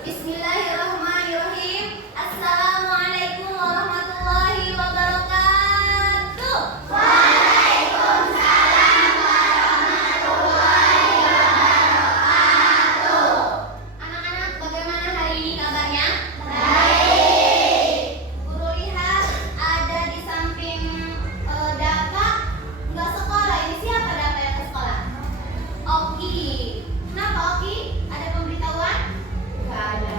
Bismillahirrahmanirrahim. Assalamualaikum warahmatullahi wabarakatuh. Waalaikumsalam warahmatullahi wabarakatuh. Anak-anak, bagaimana hari ini kabarnya? Baik. Guru lihat ada di samping Dapa nggak sekolah. Ini siapa Dapa yang ke sekolah? Oki. Kenapa Oki? Ada pemberitahuan? Nggak ada.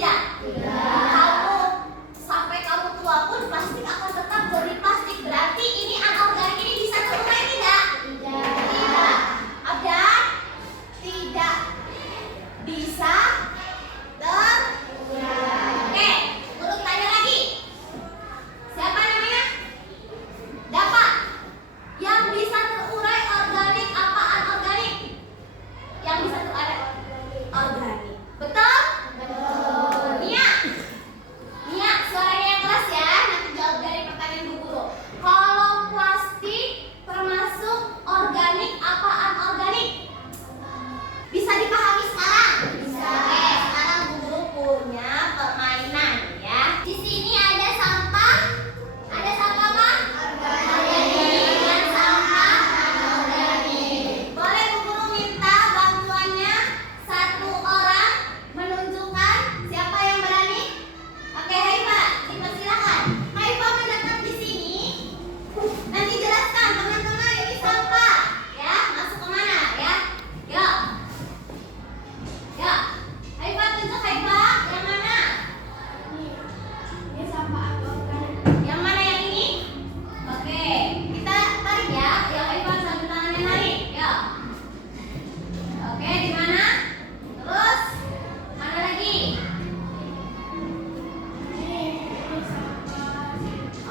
Tidak. Kamu sampai kamu tua pun plastik akan tetap jadi plastik. Berarti ini anorganik ini bisa terurai tidak? Tidak. Ada? Tidak bisa terurai. Oke, guru tanya lagi. Siapa namanya? Dapat. Yang bisa terurai organik apa anorganik? Yang bisa terurai organik. Betul? Nia. Nia, suaranya yang keras ya. Nanti jawab dari pertanyaan Bu Guru. Kalau plastik termasuk organik apa anorganik? Bisa dipahami sekarang? Bisa. Oke, sekarang Bu Guru punya permainan ya. Di sini ada sampah. Ada sampah apa? Organik. Dan sampah anorganik. Boleh Bu Guru minta bantuannya satu orang menunjukkan siapa yang berani? Oke, Haifa, silakan. Haifa mendekat di sini. Nanti jelaskan teman-teman ini sampah ya, masuk kemana ya? Yuk. Yuk. Haifa tunjuk Haifa, yang mana? Ini sampah anorganik. Yang mana yang ini? Oke, kita tarik ya. Yang Haifa sambil tangannya narik. Yuk. Oke, di mana? Terus mana lagi?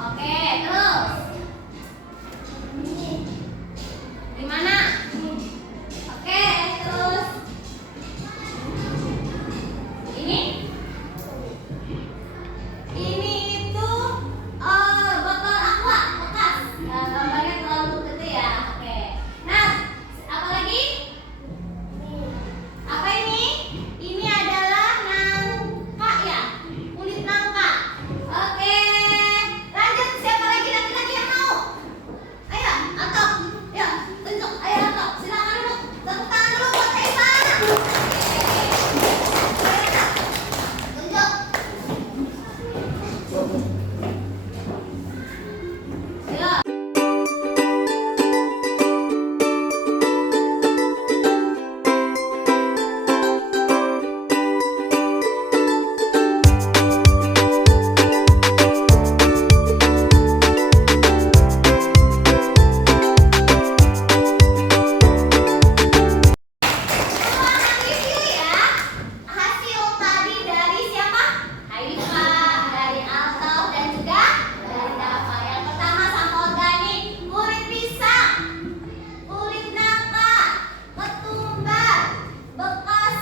Oke, terus di mana? Oke, terus ini itu botol aqua bekas. Gambarnya terlalu gede ya. Oke. Nah, apa lagi? Apa ini? Ini adalah nangka ya, kulit nangka. Oke, lanjut. Siapa lagi laki-laki yang mau? Ayo, Antok. Ya, tunjuk. Ayo, Antok. Silakan dulu. Tepuk tangan dulu buat Haifa. Tunjuk. Ya. Ruangan review ya. Hasil tadi dari siapa? Haifa, dari Altaf dan juga dari Dafa. Yang pertama sampah organik, kulit pisang, kulit nangka, ketumbar, bekas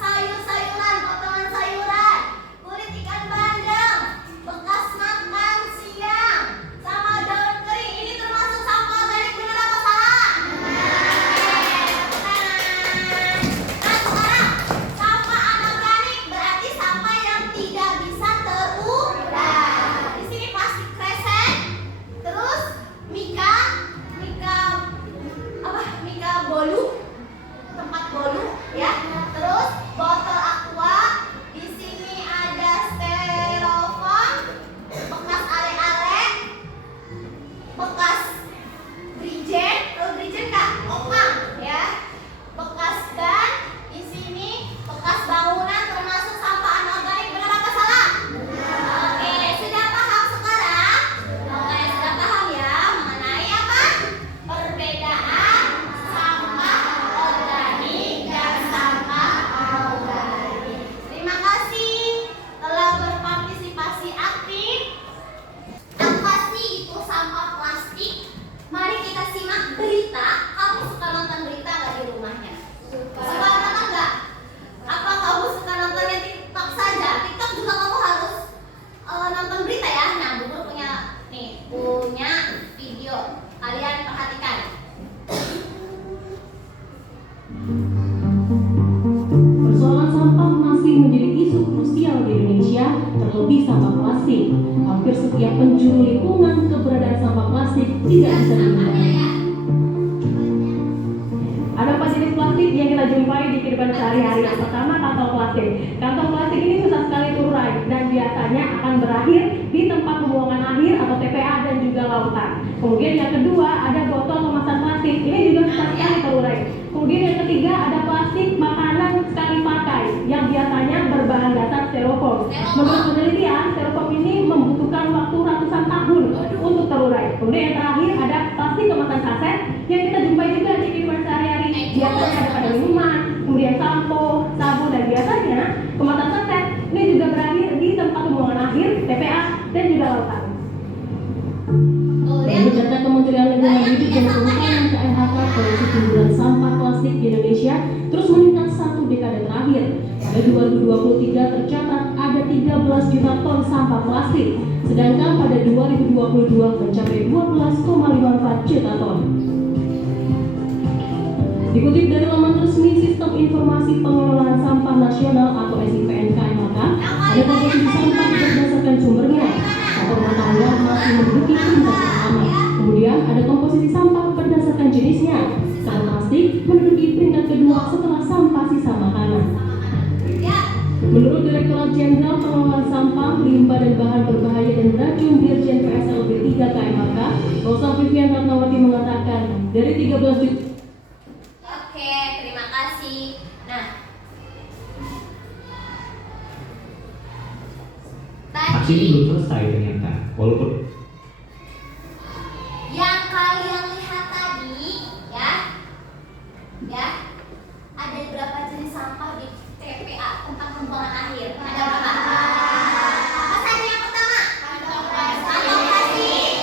sayur-sayuran, potongan sayuran, kulit ikan bandeng, bekas makan siang, sama daun kering. Ini termasuk sampah organik, benar apa salah? Nah, sekarang sampah anorganik berarti sampah yang tidak bisa terurai. Di sini plastik kresek, terus mika bolu, tempat bolu ya. Terus botol aqua. Di sini ada styrofoam, bekas ale-ale, bekas Brijen, Brijen Kak, opang ya. Bekas ban, di sini bekas bangunan termasuk sampah anorganik, benar apa salah? Oke, sudah paham sekarang? Oke, sudah paham ya mengenai apa? Perbedaan sampah organik dan sampah anorganik. Terima kasih telah berpartisipasi aktif. Apa sih itu sampah plastik? Mari kita simak berita. Kamu suka nonton berita nggak di rumahnya? Suka nonton nggak? Apa kamu suka nontonnya TikTok saja? TikTok juga kamu harus nonton berita ya. Nah, Bu Guru punya video. Kalian perhatikan. Persoalan sampah masih menjadi isu krusial di Indonesia, terlebih sampah plastik. Hampir setiap penjuru lingkungan, keberadaan sampah plastik tidak bisa dihindari. Ada 4 jenis plastik yang kita jumpai di kehidupan sehari-hari. Yang pertama, kantong plastik. Kantong plastik ini susah sekali terurai dan biasanya akan berakhir di tempat pembuangan akhir atau TPA dan juga lautan. Kemudian yang kedua, ada botol kemasan plastik. Ini juga susah sekali terurai. Kemudian yang ketiga, ada plastik makanan sekali pakai yang biasanya berbahan dasar styrofoam styrofoam. Menurut penelitian, styrofoam ini membutuhkan waktu ratusan tahun untuk terurai. Kemudian yang terakhir ada plastik kemasan saset yang kita jumpai juga di kehidupan sehari-hari. Biasanya ada pada minuman, kemudian sampo, sabun, dan biasanya kemasan saset ini juga berakhir di tempat pembuangan akhir, TPA, dan juga lautan. Menurut data Kementerian Lingkungan Hidup dan Kehutanan KLHK, kondisi timbulan sampah plastik di Indonesia terus meningkat 1 dekade terakhir. Pada 2023 tercatat ada 13 juta ton sampah plastik, sedangkan pada 2022 mencapai 12,54 juta ton. Dikutip dari laman resmi Sistem Informasi Pengelolaan Sampah Nasional atau SIPN KLHK, ada komposisi sampah berdasarkan sumbernya. Atau pengetahuan masih menduduki peringkat pertama. Kemudian ada komposisi sampah berdasarkan jenisnya. Sampah plastik menduduki peringkat kedua setelah sampah sisa makanan. Menurut Direktorat Jenderal Pengelolaan Sampah, Limbah dan Bahan Berbahaya dan Beracun Dirjen PSLB 3 KMHK, Rosa Vivian Ratnawati mengatakan dari 13 juta. Oke, terima kasih. Nah, Aksi ini belum selesai ternyata, walaupun yang kalian lihat tadi, ya, ada berapa jenis sampah di TPA tempat pembuangan akhir? Ada berapa? Apa saja yang pertama? Kantong plastik,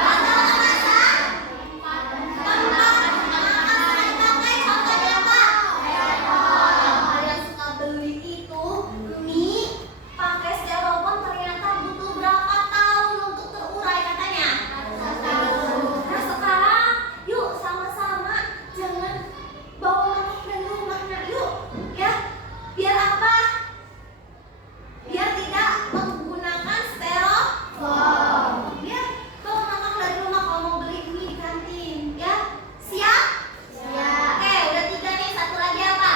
botol kemasan, contohnya apa? Kalian suka beli itu mie pakai styrofoam, ternyata butuh berapa tahun untuk terurai katanya? Nah sekarang yuk sama-sama jangan bawa makanan dari rumahnya yuk, ya. Biar apa? Biar tidak menggunakan styrofoam. Biar bawa makanan dari rumah kalau mau beli mie di kantin, ya. Siap? Siap. Oke, udah 3 nih, satu lagi apa?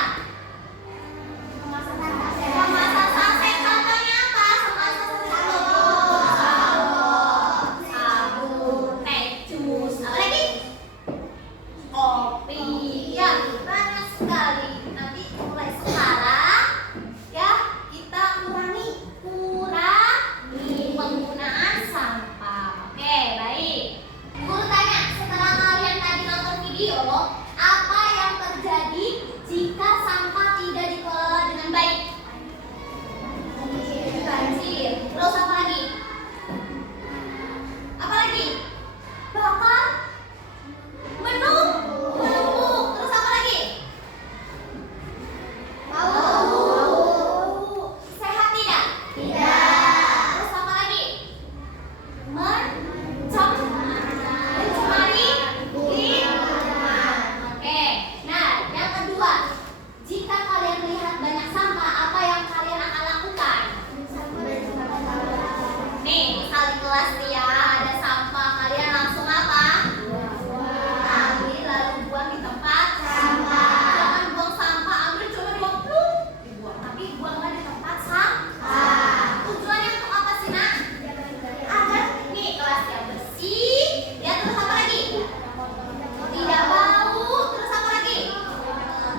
Kemasan saset. Contohnya apa? Sabun, teh jus, apa lagi? Kopi. Ya, banyak sekali. Nanti mulai sekarang, ya, kita kurangi penggunaan sampah. Oke, baik. Guru tanya, setelah kalian tadi nonton video, apa yang terjadi jika sampah tidak dikelola dengan baik? Banjir. Terus apa lagi? Apa lagi? Bakar? Menumpuk. Terus apa lagi? Bau. Sehat tidak? Tidak. Terus apa lagi? Mencemari lingkungan. Oke. Nah, yang kedua, jika kalian melihat banyak sampah, apa yang kalian akan lakukan? Nih, misal di kelas nih ya, ada sampah, kalian langsung apa? Ambil lalu buang di tempat sampah. Jangan buang sampah, ambil cuma dibuang, tapi buanglah di tempat sampah. Tujuannya untuk apa sih, Nak? Agar nih kelasnya bersih, ya. Terus apa lagi? Tidak bau. Terus apa lagi?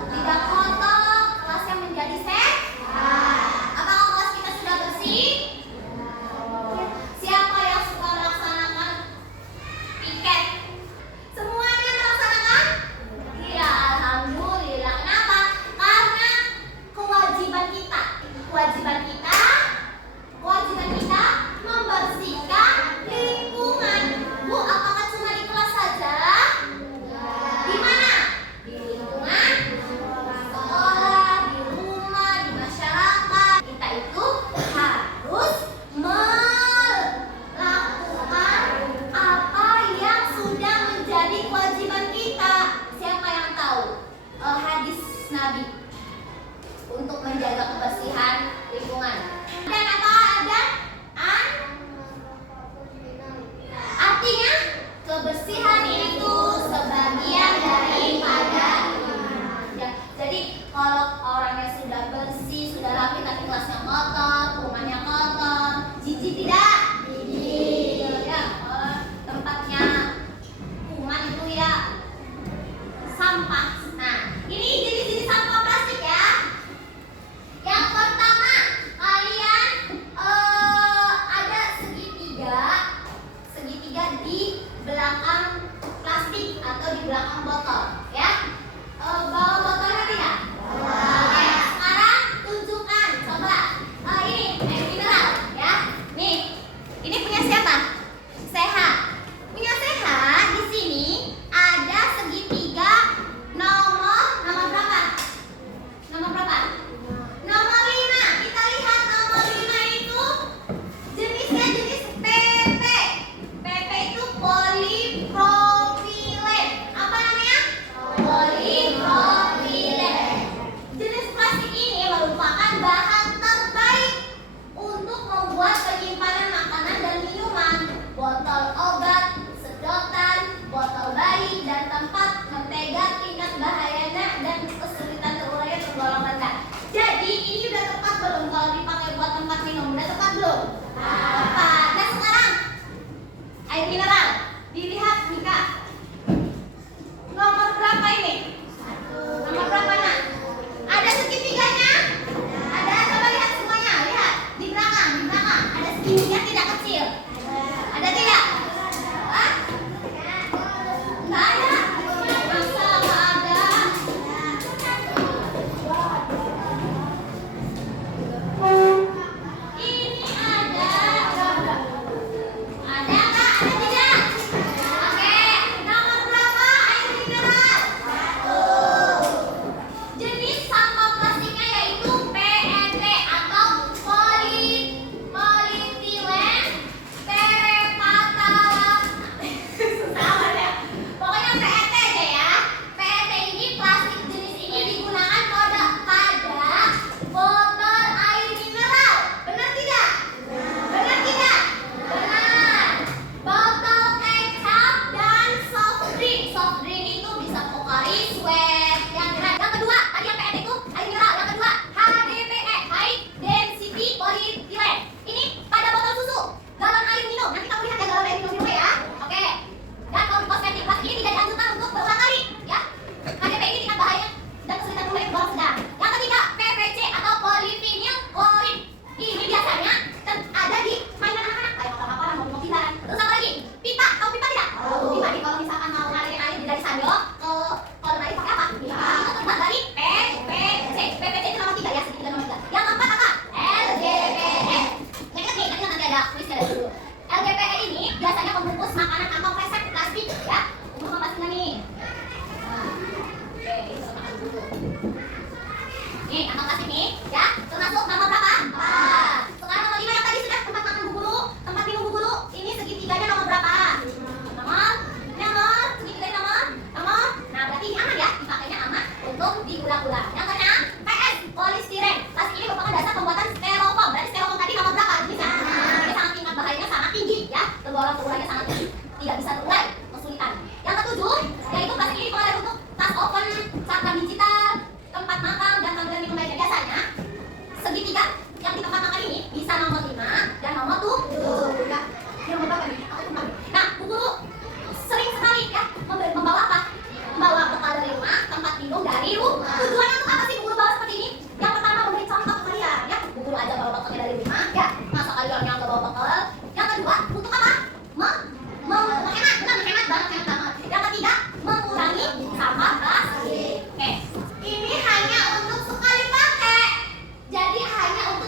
Tidak kotor. Kelasnya menjadi sehat. Apakah kelas kita sudah bersih? Siapa yang suka melaksanakan piket? Semuanya melaksanakan? Iya, alhamdulillah. Kenapa? Karena kewajiban kita membersihkan lingkungan. Bu, apakah cuma di kelas saja? Di mana? Di lingkungan sekolah, di rumah, di masyarakat. Kita itu harus melakukan apa yang sudah menjadi kewajiban kita. Siapa yang tahu hadis Nabi untuk menjaga kebersihan lingkungan? Dan apa ada? Artinya kebersihan itu sebagian daripada iman. Ya, jadi kalau orangnya sudah bersih, sudah rapi, tapi kelasnya kotor, rumahnya kotor, jijik tidak? Jijik. Ya, tempatnya kuman itu ya sampah. Nah, ini jenis-jenis sampah plastik ya. Yang pertama, kalian kelas ini, ya, termasuk nomor berapa? 4. Sekarang nomor 5 yang tadi sudah tempat makan Bu Guru, tempat minum Bu Guru. Ini segitiganya nomor berapa? Nomor segitiganya nomor. Nah, berarti ini aman ya, dipakainya aman untuk diulang-ulang. Yang keenam, PS, polistiren. Plastik ini merupakan dasar pembuatan styrofoam. Berarti styrofoam tadi nomor berapa? Ini sangat tingkat bahayanya sangat tinggi ya. Tergolong terurainya sangat tinggi. Tidak bisa terurai, kesulitan. Yang ketujuh, yaitu plastik ini pengaruh untuk tas oven, saklar digital, tempat makan dan tampilan minum lainnya. Biasanya segitiga yang di tempat makan ini bisa nomor 5 dan nomor 7 ya. Ini nomor berapa nih? Aku lupa. Nah, Bu Guru sering sekali ya membawa apa? Membawa bekal dari rumah, tempat minum dari rumah. Tujuannya untuk apa sih Bu Guru bawa seperti ini? Yang pertama memberi contoh ke kalian ya. Bu Guru aja bawa bekalnya dari rumah ya. Masa kalian yang nggak bawa bekal? Yang kedua, untuk apa? Menghemat, benar menghemat banget. Yang ketiga, mengurangi sampah plastik. Oke, ini hanya untuk sekali pakai. Jadi hanya untuk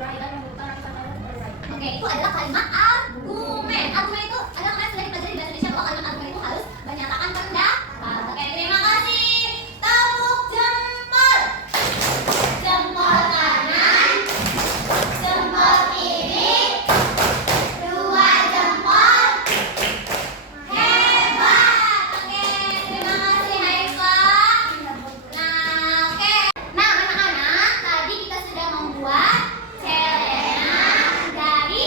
uraian membutuhkan kata-kata berurai. Oke, itu adalah kalimat argumen. Argumen itu adalah kalimat sudah dipelajari di bahasa Indonesia bahwa kalimat argumen itu harus menyatakan pendapat. Oke, terima kasih. Tepuk jempol. Jempol kanan, jempol kiri, dua jempol. Hebat. Oke, terima kasih Haifa. Nah, oke. Nah, anak-anak, tadi kita sudah membuat Selena dari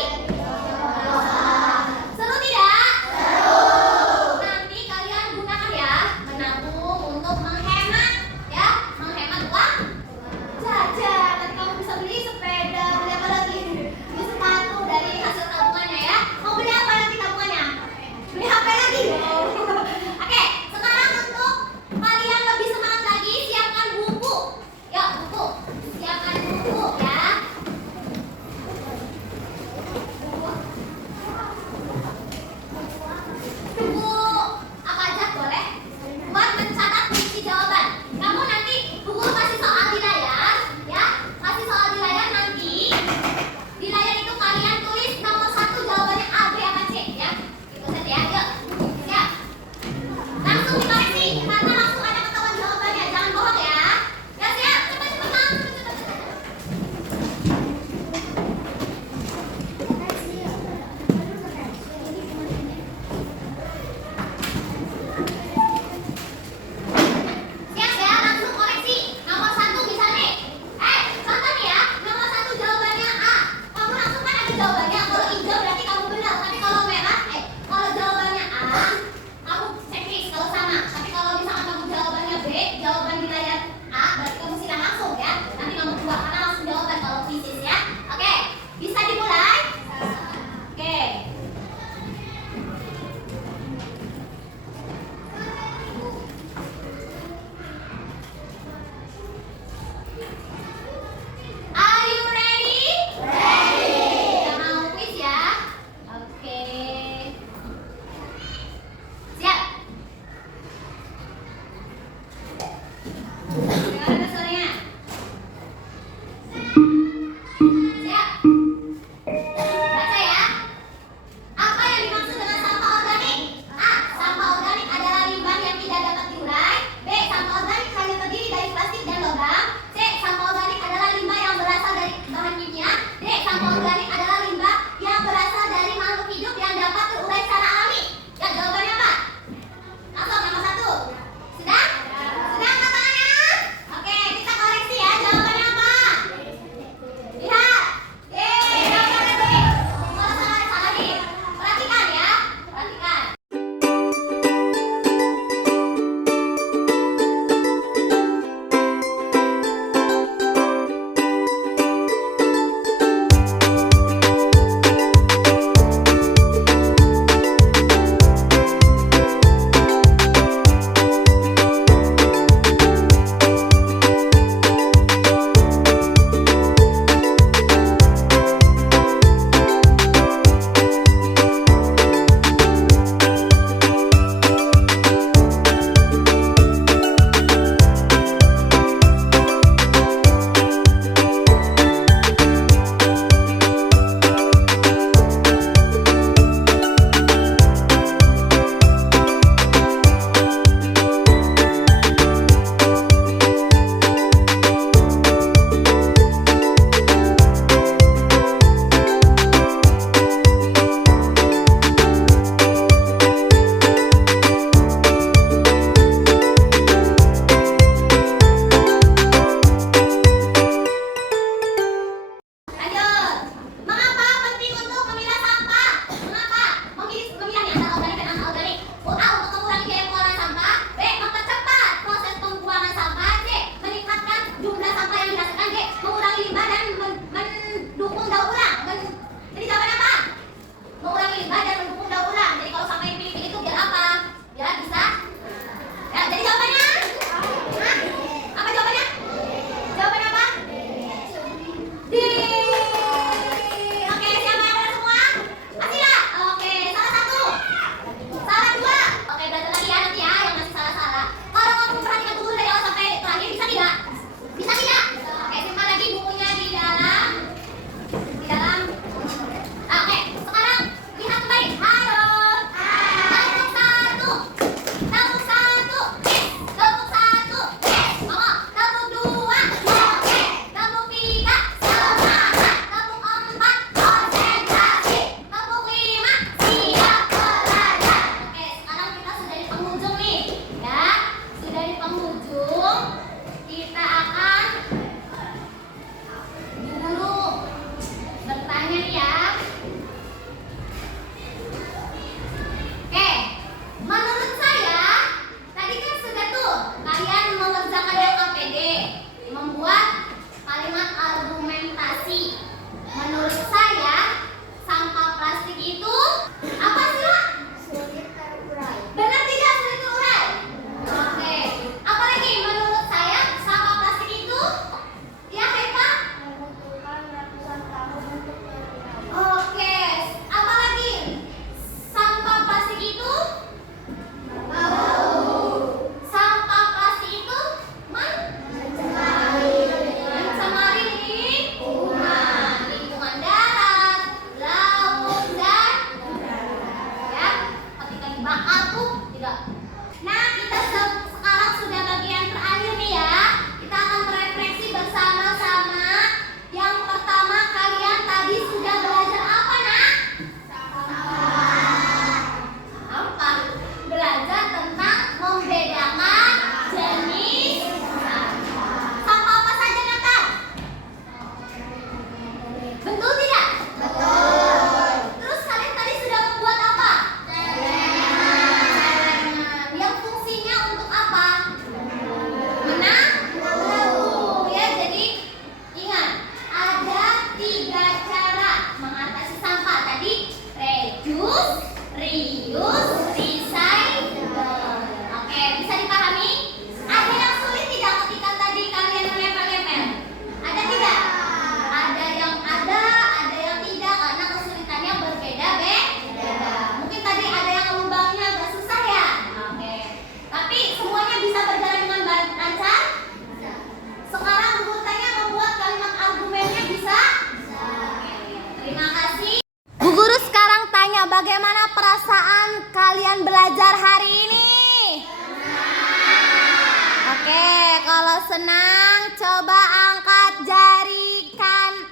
senang, coba angkat jari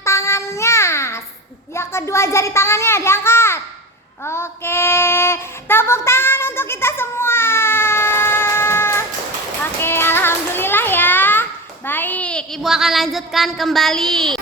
tangannya. Ya, kedua jari tangannya diangkat. Oke, tepuk tangan untuk kita semua. Oke, alhamdulillah ya. Baik, Ibu akan lanjutkan kembali.